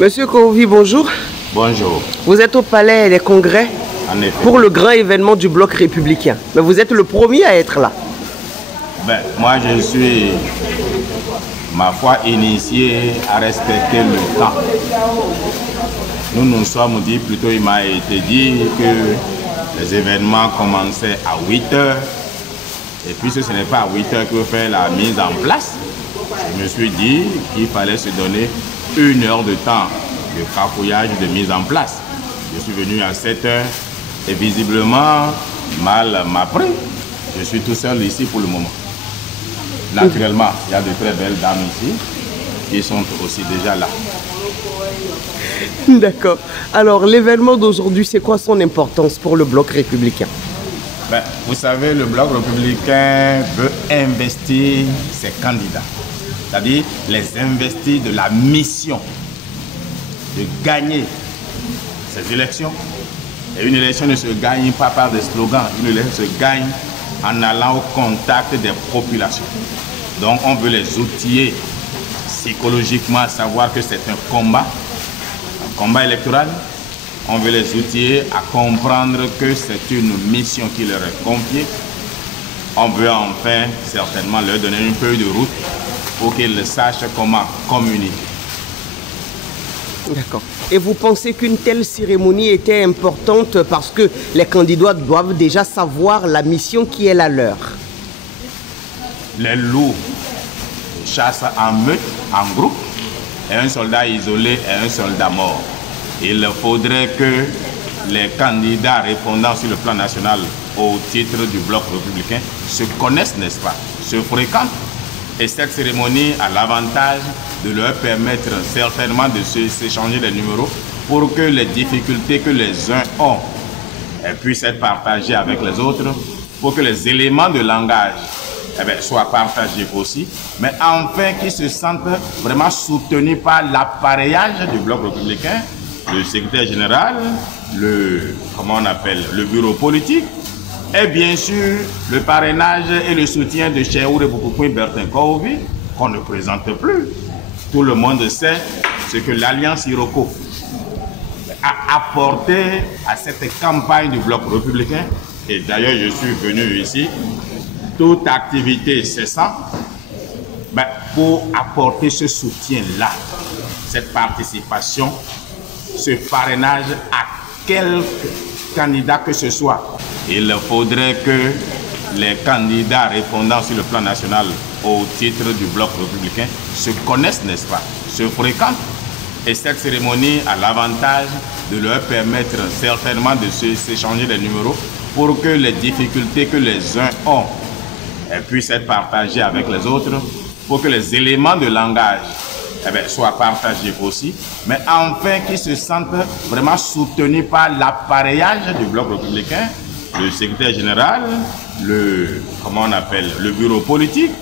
Monsieur Kouvi, bonjour. Bonjour. Vous êtes au Palais des Congrès En effet. pour le grand événement du Bloc républicain. Mais vous êtes le premier à être là. Moi, je suis, ma foi, initié à respecter le temps. Nous nous sommes dit, plutôt il m'a été dit que les événements commençaient à 8 h. Et puisque ce n'est pas à 8 h que faire la mise en place, je me suis dit qu'il fallait se donner 1 heure de temps de cafouillage de mise en place. Je suis venu à 7 h et visiblement, mal m'a pris. Je suis tout seul ici pour le moment. Naturellement, il y a de très belles dames ici qui sont aussi déjà là. D'accord. Alors, l'événement d'aujourd'hui, c'est quoi son importance pour le Bloc républicain? Vous savez, le Bloc républicain veut investir ses candidats. C'est-à-dire les investir de la mission de gagner ces élections. Et une élection ne se gagne pas par des slogans, une élection se gagne en allant au contact des populations. Donc on veut les outiller psychologiquement à savoir que c'est un combat électoral. On veut les outiller à comprendre que c'est une mission qui leur est confiée. On veut enfin certainement leur donner une feuille de route pour qu'ils sachent comment communiquer. D'accord. Et vous pensez qu'une telle cérémonie était importante parce que les candidats doivent déjà savoir la mission qui est la leur? Les loups chassent en meute, en groupe, et un soldat isolé est un soldat mort. Il faudrait que les candidats répondant sur le plan national au titre du Bloc républicain se connaissent, n'est-ce pas, se fréquentent. Et cette cérémonie a l'avantage de leur permettre certainement de s'échanger des numéros pour que les difficultés que les uns ont puissent être partagées avec les autres, pour que les éléments de langage soient partagés aussi, mais enfin qu'ils se sentent vraiment soutenus par l'appareillage du Bloc républicain, le secrétaire général, le bureau politique, et bien sûr le parrainage et le soutien de Cheikh Boukoukoué Bertin Kouvi, qu'on ne présente plus. Tout le monde sait ce que l'Alliance Iroko a apporté à cette campagne du Bloc républicain. Et d'ailleurs, je suis venu ici, toute activité cessant, pour apporter ce soutien-là, cette participation, ce parrainage à quel candidat que ce soit. Il faudrait que les candidats répondant sur le plan national au titre du Bloc républicain se connaissent, n'est-ce pas, se fréquentent. Et cette cérémonie a l'avantage de leur permettre certainement de s'échanger des numéros pour que les difficultés que les uns ont puissent être partagées avec les autres, pour que les éléments de langage soient partagés aussi, mais enfin qu'ils se sentent vraiment soutenus par l'appareillage du Bloc républicain, le secrétaire général, le bureau politique,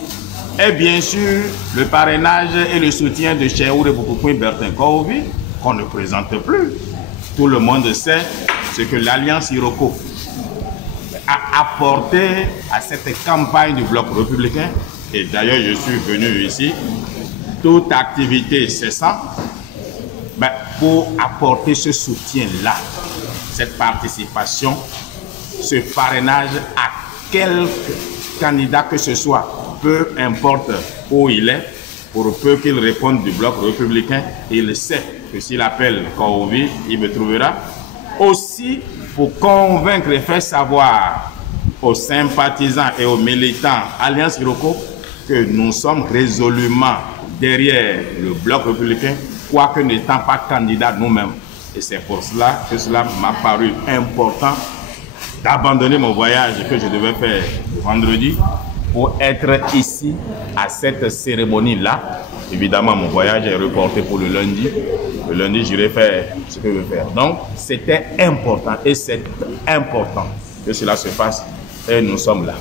et bien sûr le parrainage et le soutien de Cheikh Boukoukoué Bertin Kouvi, qu'on ne présente plus. Tout le monde sait ce que l'Alliance Iroko a apporté à cette campagne du Bloc républicain. Et d'ailleurs, je suis venu ici, toute activité cessant, pour apporter ce soutien-là, cette participation, ce parrainage à quel candidat que ce soit, peu importe où il est, pour peu qu'il réponde du Bloc républicain, il sait que s'il appelle Kouvi, il me trouvera. Aussi, pour convaincre et faire savoir aux sympathisants et aux militants Alliance Iroko que nous sommes résolument derrière le Bloc républicain, quoique n'étant pas candidat nous-mêmes. Et c'est pour cela que cela m'a paru important d'abandonner mon voyage que je devais faire vendredi pour être ici à cette cérémonie-là. Évidemment, mon voyage est reporté pour le lundi. Le lundi, j'irai faire ce que je veux faire. Donc, c'était important et c'est important que cela se fasse et nous sommes là.